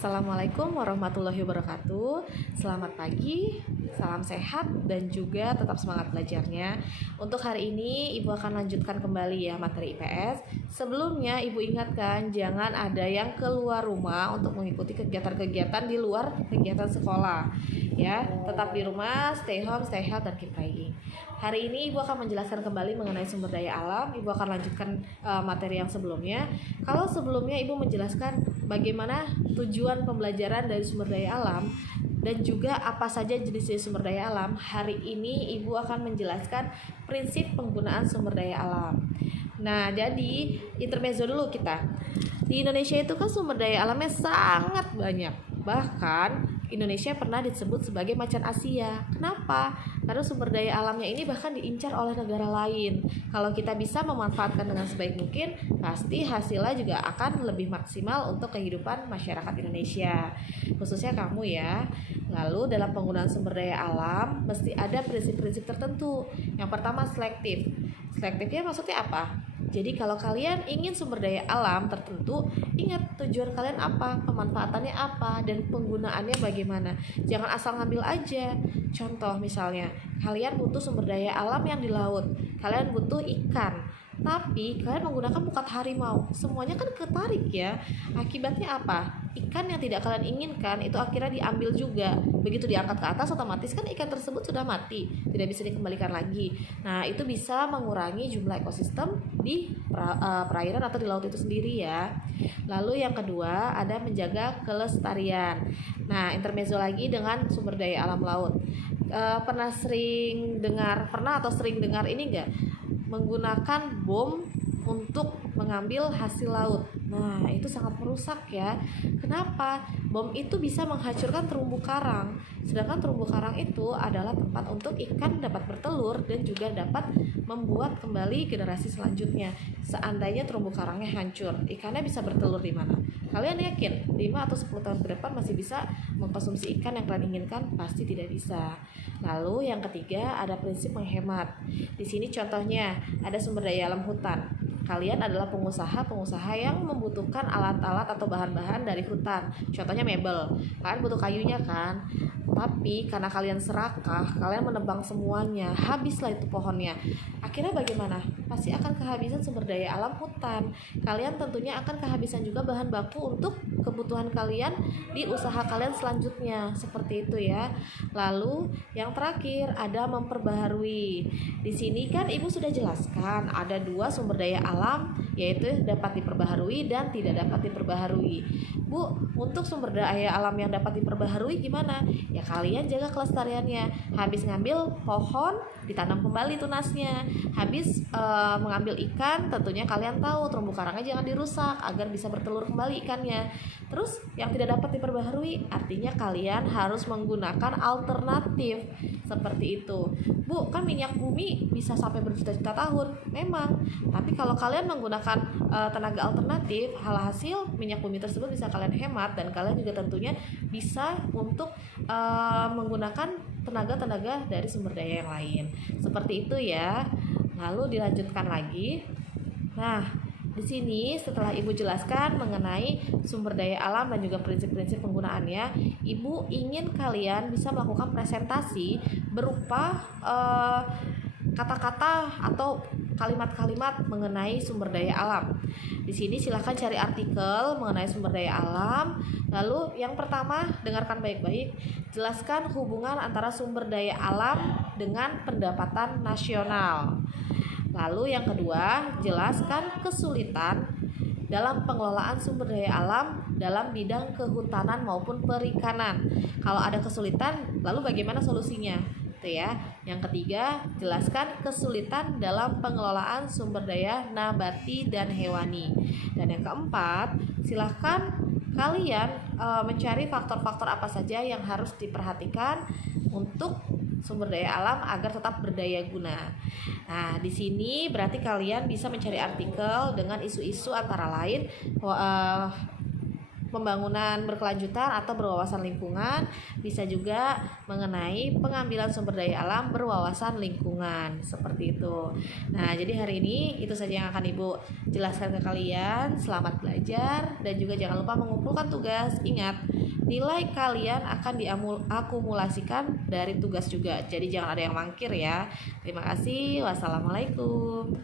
Assalamualaikum warahmatullahi wabarakatuh. Selamat pagi, salam sehat dan juga tetap semangat belajarnya. Untuk hari ini Ibu akan lanjutkan kembali ya materi IPS. Sebelumnya Ibu ingatkan jangan ada yang keluar rumah untuk mengikuti kegiatan-kegiatan di luar kegiatan sekolah. Ya, tetap di rumah, stay home, stay healthy dan keep praying. Hari ini Ibu akan menjelaskan kembali mengenai sumber daya alam. Ibu akan lanjutkan materi yang sebelumnya. Kalau sebelumnya Ibu menjelaskan bagaimana tujuan pembelajaran dari sumber daya alam dan juga apa saja jenis sumber daya alam, hari ini Ibu akan menjelaskan prinsip penggunaan sumber daya alam. Nah, jadi intermezzo dulu kita. Di Indonesia itu kan sumber daya alamnya sangat banyak. Bahkan Indonesia pernah disebut sebagai macan Asia. Kenapa? Karena sumber daya alamnya ini bahkan diincar oleh negara lain. Kalau kita bisa memanfaatkan dengan sebaik mungkin, pasti hasilnya juga akan lebih maksimal untuk kehidupan masyarakat Indonesia. Khususnya kamu ya. Lalu dalam penggunaan sumber daya alam mesti ada prinsip-prinsip tertentu. Yang pertama selektif. Selektifnya maksudnya apa? Jadi kalau kalian ingin sumber daya alam tertentu, ingat tujuan kalian apa, pemanfaatannya apa, dan penggunaannya bagaimana. Jangan asal ngambil aja. Contoh misalnya, kalian butuh sumber daya alam yang di laut, kalian butuh ikan, tapi kalian menggunakan pukat harimau, semuanya kan ketarik ya. Akibatnya apa? Ikan yang tidak kalian inginkan itu akhirnya diambil juga. Begitu diangkat ke atas, otomatis kan ikan tersebut sudah mati, tidak bisa dikembalikan lagi. Nah, itu bisa mengurangi jumlah ekosistem di perairan atau di laut itu sendiri ya. Lalu yang kedua ada menjaga kelestarian. Nah, intermezzo lagi dengan sumber daya alam laut. Pernah atau sering dengar ini enggak? Menggunakan bom untuk mengambil hasil laut. Nah, itu sangat merusak ya. Kenapa? Bom itu bisa menghancurkan terumbu karang. Sedangkan terumbu karang itu adalah tempat untuk ikan dapat bertelur dan juga dapat membuat kembali generasi selanjutnya. Seandainya terumbu karangnya hancur, ikannya bisa bertelur di mana? Kalian yakin 5 atau 10 tahun ke depan masih bisa mengkonsumsi ikan yang kalian inginkan? Pasti tidak bisa. Lalu yang ketiga ada prinsip menghemat. Di sini contohnya ada sumber daya alam hutan. Kalian adalah pengusaha yang membutuhkan alat-alat atau bahan-bahan dari hutan. Contohnya mebel. Kalian butuh kayunya kan? Tapi karena kalian serakah, kalian menebang semuanya, habislah itu pohonnya. Akhirnya bagaimana? Pasti akan kehabisan sumber daya alam hutan. Kalian tentunya akan kehabisan juga bahan baku untuk kebutuhan kalian di usaha kalian selanjutnya. Seperti itu ya. Lalu yang terakhir ada memperbaharui. Di sini kan Ibu sudah jelaskan ada 2 sumber daya alam, yaitu dapat diperbaharui dan tidak dapat diperbaharui. Bu, untuk sumber daya alam yang dapat diperbaharui gimana? Ya kalian jaga kelestariannya. Habis ngambil pohon, ditanam kembali tunasnya. Habis mengambil ikan, tentunya kalian tahu terumbu karangnya jangan dirusak agar bisa bertelur kembali ikannya. Terus yang tidak dapat diperbaharui, artinya kalian harus menggunakan alternatif seperti itu. Bu, kan minyak bumi bisa sampai berjuta-juta tahun. Memang, tapi kalau kalian menggunakan tenaga alternatif, hasil minyak bumi tersebut bisa kalian hemat dan kalian juga tentunya bisa untuk menggunakan tenaga-tenaga dari sumber daya yang lain. Seperti itu ya. Lalu dilanjutkan lagi. Nah, di sini setelah Ibu jelaskan mengenai sumber daya alam dan juga prinsip-prinsip penggunaannya, Ibu ingin kalian bisa melakukan presentasi berupa kata-kata atau kalimat-kalimat mengenai sumber daya alam. Di sini silakan cari artikel mengenai sumber daya alam. Lalu yang pertama, dengarkan baik-baik. Jelaskan hubungan antara sumber daya alam dengan pendapatan nasional. Lalu yang kedua, jelaskan kesulitan dalam pengelolaan sumber daya alam dalam bidang kehutanan maupun perikanan. Kalau ada kesulitan, lalu bagaimana solusinya? Itu ya. Yang ketiga, jelaskan kesulitan dalam pengelolaan sumber daya nabati dan hewani. Dan yang keempat, silakan kalian mencari faktor-faktor apa saja yang harus diperhatikan untuk sumber daya alam agar tetap berdaya guna. Nah, di sini berarti kalian bisa mencari artikel dengan isu-isu antara lain pembangunan berkelanjutan atau berwawasan lingkungan, bisa juga mengenai pengambilan sumber daya alam berwawasan lingkungan, seperti itu. Nah, jadi hari ini itu saja yang akan Ibu jelaskan ke kalian. Selamat belajar dan juga jangan lupa mengumpulkan tugas. Ingat, nilai kalian akan diakumulasikan dari tugas juga. Jadi jangan ada yang mangkir ya. Terima kasih. Wassalamualaikum.